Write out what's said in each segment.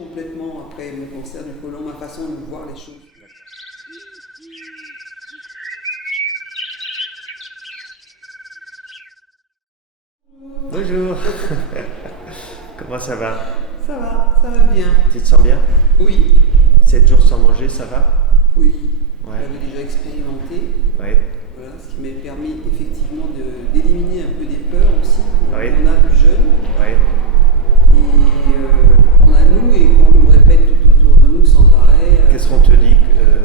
complètement après mon cancer du côlon, ma façon de voir les choses. Bonjour. Comment ça va? Ça va bien. Tu te sens bien? Oui, 7 jours sans manger, ça va? oui, Ouais. j'avais déjà expérimenté. Ouais. Voilà, ce qui m'a permis effectivement d'éliminer un peu des peurs aussi. Oui. On a du jeune Ouais. et on a nous et qu'on nous répète tout autour de nous sans arrêt. Qu'est-ce qu'on te dit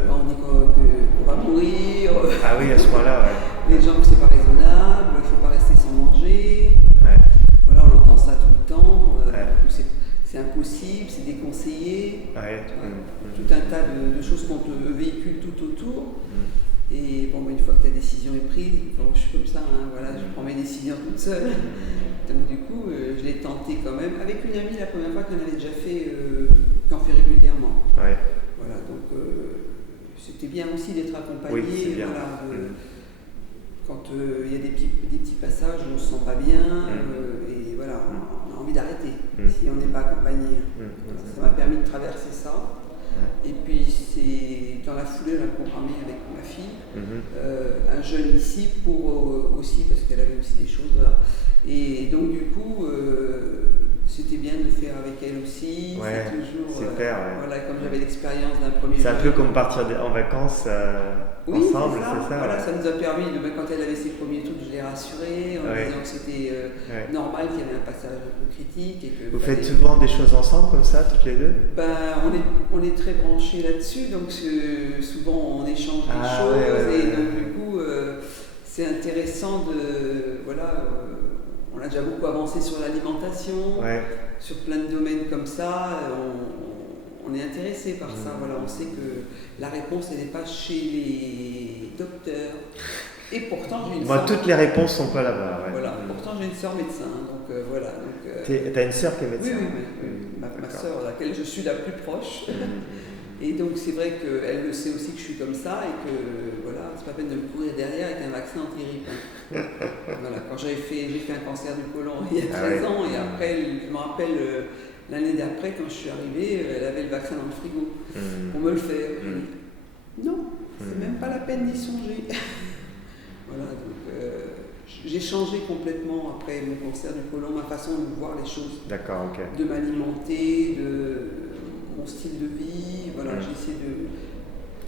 On dit qu'on va mourir, Ah oui, à ce point-là, ouais. les gens que c'est pas raisonnable, il ne faut pas rester sans manger. Ouais. Voilà, on entend ça tout le temps. Ouais. C'est impossible, c'est déconseillé. Ouais. Tout un tas de choses qu'on te véhicule tout autour. Et bon, une fois que ta décision est prise, bon, je suis comme ça, hein, voilà, je prends mes décisions toute seule. Donc du coup, je l'ai tenté quand même, avec une amie la première fois qu'on avait déjà fait, qu'on fait régulièrement. Ouais. Voilà, donc c'était bien aussi d'être accompagné. Oui, c'est bien. Voilà, quand il y a des petits passages où on ne se sent pas bien, et voilà, on a envie d'arrêter si on n'est pas accompagné. Voilà, ça m'a permis de traverser ça. Et puis c'est dans la foulée, on a programmé avec ma fille un jeûne ici pour aussi, parce qu'elle avait aussi des choses. Voilà. Et donc du coup, c'était bien de le faire avec elle aussi. Ouais, c'est toujours, super, ouais. voilà, comme j'avais l'expérience d'un premier C'est un peu jeûne. comme partir en vacances Oui, ensemble, c'est ça? Voilà, Ouais. ça nous a permis, quand elle avait ses premiers trucs, je l'ai rassurée en Ouais. disant que c'était Ouais. normal, qu'il y avait un passage un peu critique. Et que Vous faites souvent des choses ensemble comme ça, toutes les deux? Ben, on est très branchés là-dessus, donc souvent on échange des Ah, choses, ouais, et donc ouais. du coup c'est intéressant voilà, on a déjà beaucoup avancé sur l'alimentation, Ouais. sur plein de domaines comme ça, on est intéressé par ça, voilà, on sait que la réponse elle n'est pas chez les docteurs, et pourtant j'ai une Moi, sœur, toutes les réponses sont pas là-bas. Ouais. voilà, pourtant j'ai une sœur médecin, donc voilà. Donc, T'as une sœur qui est oui, médecin? oui, ma D'accord. sœur, laquelle je suis la plus proche. Et donc c'est vrai qu'elle le sait aussi que je suis comme ça et que voilà, c'est pas peine de me courir derrière avec un vaccin anti-grippe. Voilà, quand j'ai fait un cancer du côlon il y a 13 ans, et après, je me rappelle l'année d'après, quand je suis arrivée, elle avait le vaccin dans le frigo pour me le faire. J'ai dit, non, c'est même pas la peine d'y songer. Voilà, donc j'ai changé complètement après mon cancer du côlon, ma façon de voir les choses, D'accord, ok. de m'alimenter, de mon style de vie, voilà, j'ai essayé de...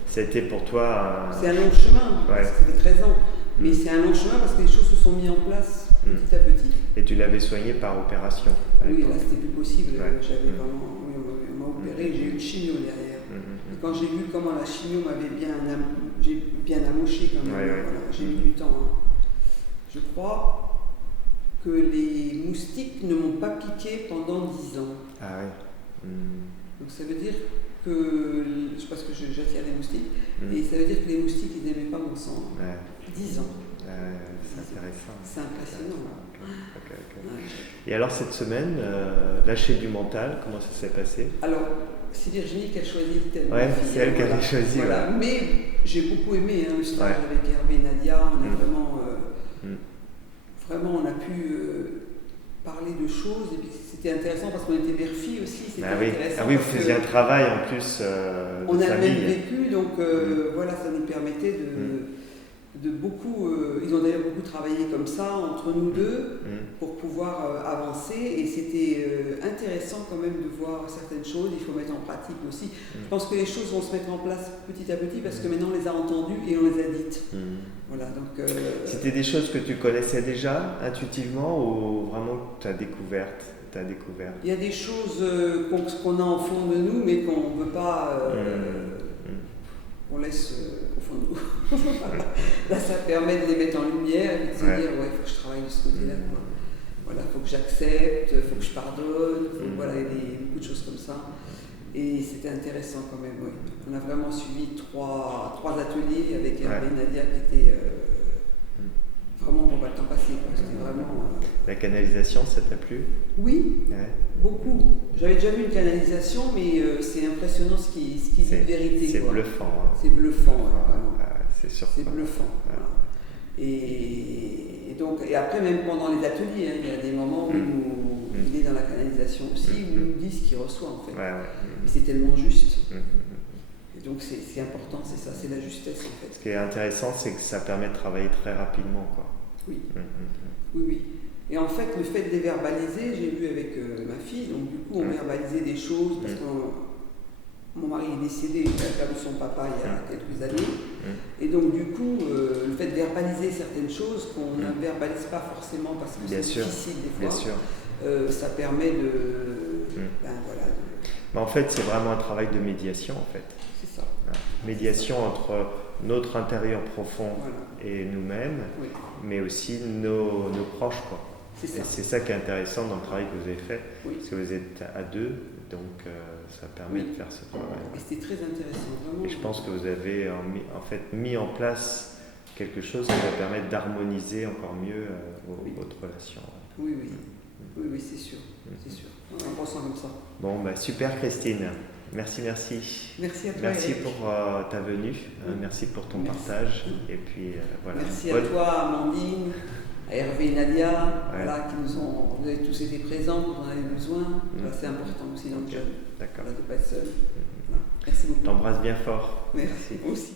C'était pour toi C'est un long chemin, Ouais. parce que ça fait 13 ans, mais c'est un long chemin parce que les choses se sont mises en place petit à petit. Et tu l'avais soigné par opération à Oui, l'époque. là c'était plus possible, Ouais. j'avais vraiment... Oui, on m'a opéré, j'ai eu une chimio derrière. Et quand j'ai vu comment la chimio m'avait j'ai bien amoché quand même, Ouais. voilà, j'ai eu du temps. Hein. Je crois que les moustiques ne m'ont pas piqué pendant 10 ans. Ah ouais. Donc ça veut dire que, je pense que j'attire les moustiques, et ça veut dire que les moustiques ils n'aimaient pas mon sang. Ouais. 10 ans. C'est intéressant. C'est impressionnant. Ok. Ouais. Et alors cette semaine, lâcher du mental, comment ça s'est passé? Alors, c'est Virginie qui a choisi le thème. Ouais, ma fille, c'est elle qui voilà. avait choisi. Voilà. Ouais. Mais j'ai beaucoup aimé le stage Ouais. avec Hervé et Nadia. On a vraiment, on a pu parler de choses, et puis c'était intéressant parce qu'on était mère-fille aussi. C'était intéressant. Ah oui, vous faisiez un travail en plus on de a le même famille. vécu, donc voilà, ça nous permettait de beaucoup. Ils ont d'ailleurs beaucoup travaillé comme ça entre nous deux pour pouvoir avancer, et c'était intéressant quand même de voir certaines choses. Il faut mettre en pratique aussi. Je pense que les choses vont se mettre en place petit à petit parce que maintenant on les a entendues et on les a dites. Voilà, donc. C'était des choses que tu connaissais déjà intuitivement ou vraiment tu as découvert? Il y a des choses qu'on a en fond de nous, mais qu'on ne veut pas. On laisse au fond de nous. Là, ça permet de les mettre en lumière et de se dire, il faut que je travaille de ce côté-là. Voilà, il faut que j'accepte, il faut que je pardonne, voilà, il y a beaucoup de choses comme ça. Et c'était intéressant quand même, oui. On a vraiment suivi trois ateliers avec Hervé et Nadia qui étaient vraiment, le temps passé, quoi. C'était vraiment... La canalisation, ça t'a plu? Oui, beaucoup. J'avais déjà vu une canalisation, mais c'est impressionnant ce qui dit de vérité. C'est quoi. bluffant. Hein. C'est bluffant, vraiment. C'est sûr. C'est bluffant. Voilà. Et donc, et après, même pendant les ateliers, il y a des moments où il est dans la canalisation aussi, où il nous dit ce qu'il reçoit en fait. Ouais, ouais. Et c'est tellement juste. Et donc c'est important, c'est ça, c'est la justesse en fait. Ce qui est intéressant, c'est que ça permet de travailler très rapidement, quoi. Oui. Oui, oui. Et en fait, le fait de les verbaliser, j'ai vu avec ma fille, donc du coup on verbalisait des choses, parce que mon mari est décédé, il a perdu son papa il y a quelques années. Et donc du coup, le fait de verbaliser certaines choses qu'on ne verbalise pas forcément parce que c'est difficile des fois, ça permet de... Mais en fait, c'est vraiment un travail de médiation, en fait. C'est ça. Médiation entre notre intérieur profond et nous-mêmes, mais aussi nos proches, quoi. C'est ça. Et c'est ça qui est intéressant dans le travail que vous avez fait, parce que vous êtes à deux, donc ça permet de faire ce travail. Et c'était très intéressant, vraiment. Et je pense que vous avez en fait mis en place quelque chose qui va permettre d'harmoniser encore mieux votre relation. Oui, c'est sûr, c'est sûr. On ressent comme ça. Bon, super Christine. Merci. Merci à toi. Merci pour ta venue, merci pour ton partage. Et puis voilà. Merci à toi, Amandine, à Hervé et Nadia, qui nous ont, vous avez tous été présents quand on avait besoin. C'est important aussi dans le job. D'accord. De ne pas être seul. Merci beaucoup. T'embrasse bien fort. Merci. Aussi.